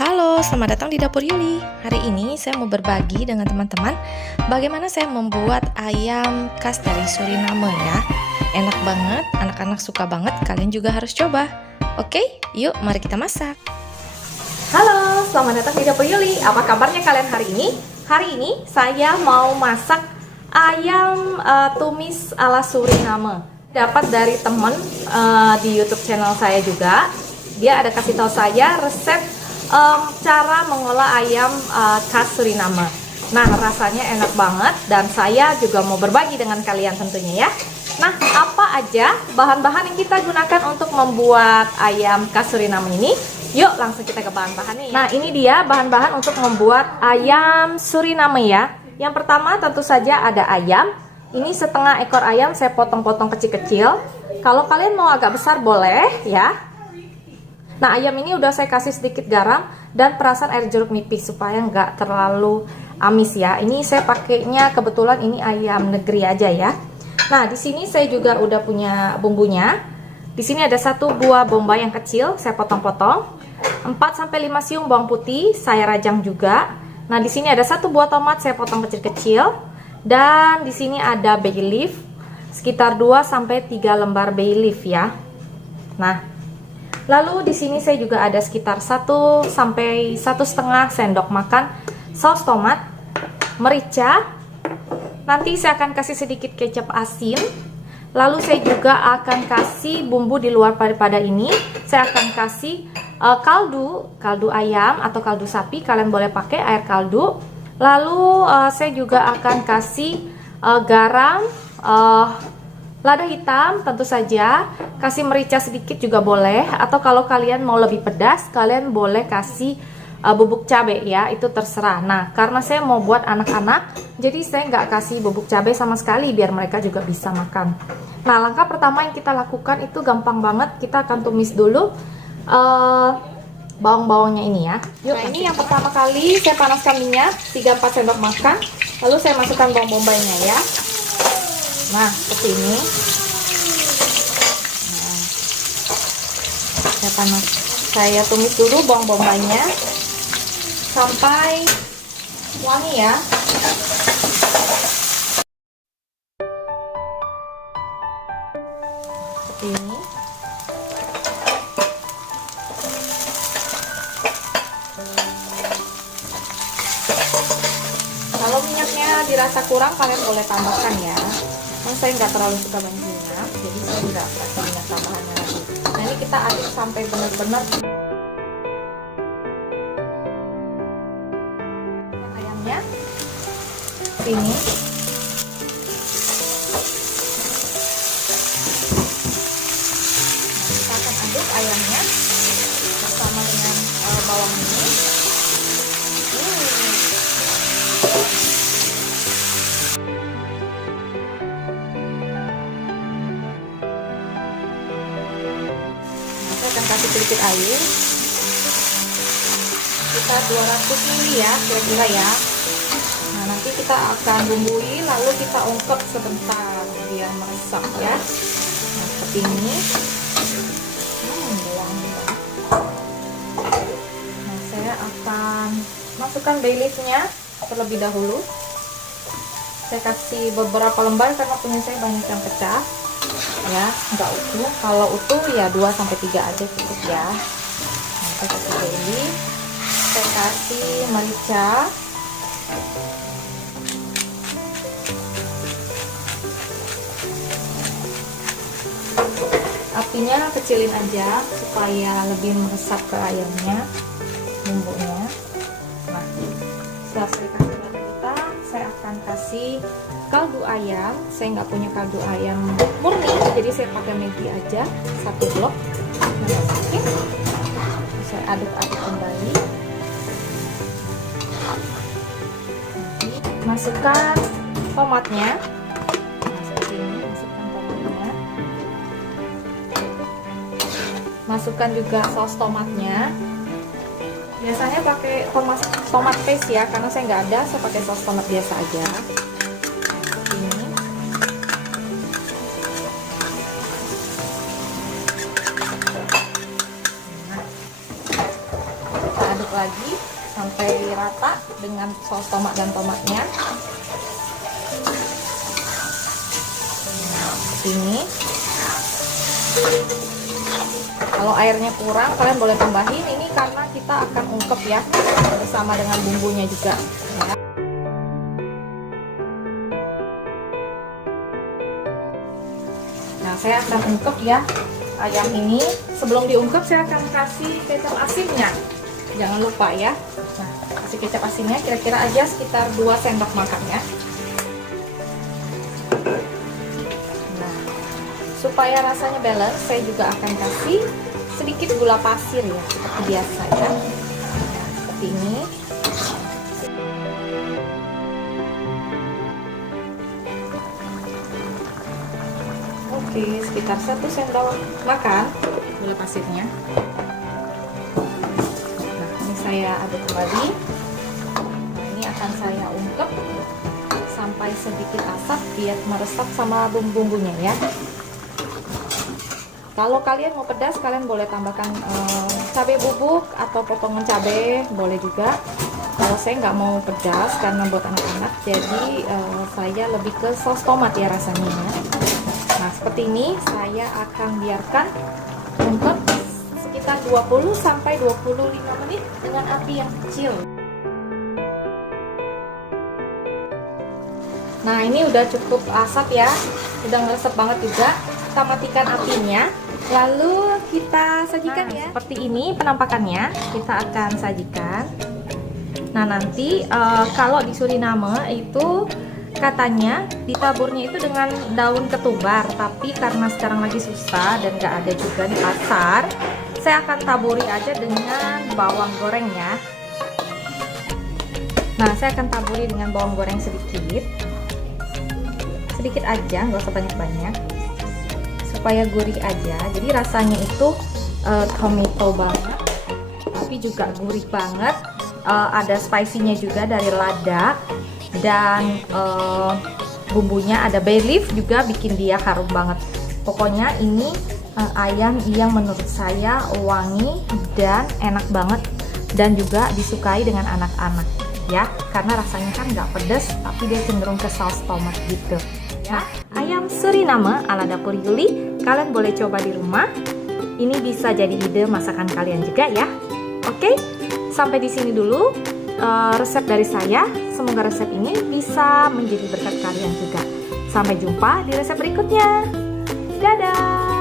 Halo, selamat datang di Dapur Yuli. Hari ini saya mau berbagi dengan teman-teman bagaimana saya membuat ayam khas dari Suriname ya. Enak banget, anak-anak suka banget, kalian juga harus coba. Oke, yuk mari kita masak. Halo, selamat datang di Dapur Yuli. Apa kabarnya kalian hari ini? Hari ini saya mau masak ayam tumis ala Suriname. Dapat dari temen di YouTube channel saya juga. Dia ada kasih tahu saya resep cara mengolah ayam khas Suriname. Nah, rasanya enak banget dan saya juga mau berbagi dengan kalian tentunya ya. Nah, apa aja bahan-bahan yang kita gunakan untuk membuat ayam khas Suriname ini? Yuk langsung kita ke bahan-bahannya ya. Nah, ini dia bahan-bahan untuk membuat ayam Suriname ya. Yang pertama tentu saja ada ayam. Ini setengah ekor ayam saya potong-potong kecil-kecil. Kalau kalian mau agak besar boleh ya. Nah, ayam ini udah saya kasih sedikit garam dan perasan air jeruk nipis supaya nggak terlalu amis ya. Ini saya pakainya kebetulan ini ayam negeri aja ya. Nah, di sini saya juga udah punya bumbunya. Di sini ada 1 buah bombay yang kecil, saya potong-potong. 4-5 siung bawang putih, saya rajang juga. Nah, di sini ada 1 buah tomat, saya potong kecil-kecil. Dan di sini ada bay leaf, sekitar 2-3 lembar bay leaf ya. Nah, lalu di sini saya juga ada sekitar 1-1,5 sendok makan saus tomat, merica. Nanti saya akan kasih sedikit kecap asin. Lalu saya juga akan kasih bumbu di luar daripada ini. Saya akan kasih kaldu ayam atau kaldu sapi. Kalian boleh pakai air kaldu. Lalu saya juga akan kasih garam, lada hitam tentu saja, kasih merica sedikit juga boleh, atau kalau kalian mau lebih pedas kalian boleh kasih bubuk cabai ya, itu terserah. Nah, karena saya mau buat anak-anak jadi saya nggak kasih bubuk cabai sama sekali biar mereka juga bisa makan. Nah, langkah pertama yang kita lakukan itu gampang banget, kita akan tumis dulu bawang-bawangnya ini ya. Yuk, nah ini yang pertama kali saya panaskan minyak 3-4 sendok makan, lalu saya masukkan bawang bombaynya ya. Nah, seperti ini. Nah, saya tumis dulu bawang bombaynya sampai wangi ya. Seperti ini. Kalau minyaknya dirasa kurang kalian boleh tambahkan ya. Saya nggak terlalu suka banyak minyak, jadi saya nggak kasih minyak tambahannya lagi. Nah, ini kita aduk sampai benar-benar ayamnya sini. Nah, kita akan aduk ayamnya bersama dengan bawang ini. Akan kasih sedikit air sekitar 200 ml ya kira-kira ya. Nah, nanti kita akan bumbui lalu kita ungkep sebentar biar meresap ya. Nah, seperti ini. Nah, saya akan masukkan bay leaf-nya terlebih dahulu. Saya kasih beberapa lembar karena punya saya banyak yang pecah ya, nggak utuh. Kalau utuh ya 2-3 aja cukup ya. Nah, saya kasih bay leaf, saya kasih merica, apinya kecilin aja supaya lebih meresap ke ayamnya bumbunya. Nah, setelah saya kasih lada hitam, saya akan kasih kaldu ayam. Saya nggak punya kaldu ayam murni, jadi saya pakai Maggi aja 1 blok. Nah, sedikit saya aduk-aduk kembali. Masukkan tomatnya. Nah, seperti ini, masukkan tomatnya. Masukkan juga saus tomatnya. Biasanya pakai tomat paste ya, karena saya nggak ada, saya pakai saus tomat biasa aja. Ini. lagi sampai rata dengan saus tomat dan tomatnya. Ini kalau airnya kurang kalian boleh tambahin, ini karena kita akan ungkep ya bersama dengan bumbunya juga ya. Nah, saya akan ungkep ya ayam ini. Sebelum diungkep saya akan kasih kecap asinnya, jangan lupa ya. Nah, kasih kecap asinnya kira-kira aja sekitar 2 sendok makan ya. Supaya rasanya balance, saya juga akan kasih sedikit gula pasir ya, seperti biasa ya. Nah, seperti ini. Oke, sekitar 1 sendok makan gula pasirnya. Nah, ini saya aduk kembali. Nah, ini akan saya ungkep sampai sedikit asap biar meresap sama bumbu-bumbunya ya. Kalau kalian mau pedas, kalian boleh tambahkan cabai bubuk atau potongan cabai, boleh juga. Kalau saya nggak mau pedas karena buat anak-anak, jadi saya lebih ke saus tomat ya rasanya ya. Nah, seperti ini saya akan biarkan untuk sekitar 20 sampai 25 menit dengan api yang kecil. Nah, ini udah cukup asap ya, udah ngeresep banget juga. Kita matikan apinya, lalu kita sajikan ya. Seperti ini penampakannya, kita akan sajikan. Nah, nanti kalau di Suriname itu katanya ditaburnya itu dengan daun ketumbar, tapi karena sekarang lagi susah dan gak ada juga di pasar, saya akan taburi aja dengan bawang goreng ya. Nah, saya akan taburi dengan bawang goreng sedikit aja, nggak usah banyak-banyak, supaya gurih aja. Jadi rasanya itu tomato banget, tapi juga gurih banget. Ada spicy-nya juga dari lada, dan bumbunya ada bay leaf juga bikin dia harum banget. Pokoknya ini ayam yang menurut saya wangi dan enak banget, dan juga disukai dengan anak-anak ya, karena rasanya kan nggak pedas tapi dia cenderung ke saus tomat gitu. Nah, ayam Suriname ala dapur Yuli, kalian boleh coba di rumah. Ini bisa jadi ide masakan kalian juga ya. Oke, sampai di sini dulu resep dari saya. Semoga resep ini bisa menjadi berkat kalian juga. Sampai jumpa di resep berikutnya. Dadah!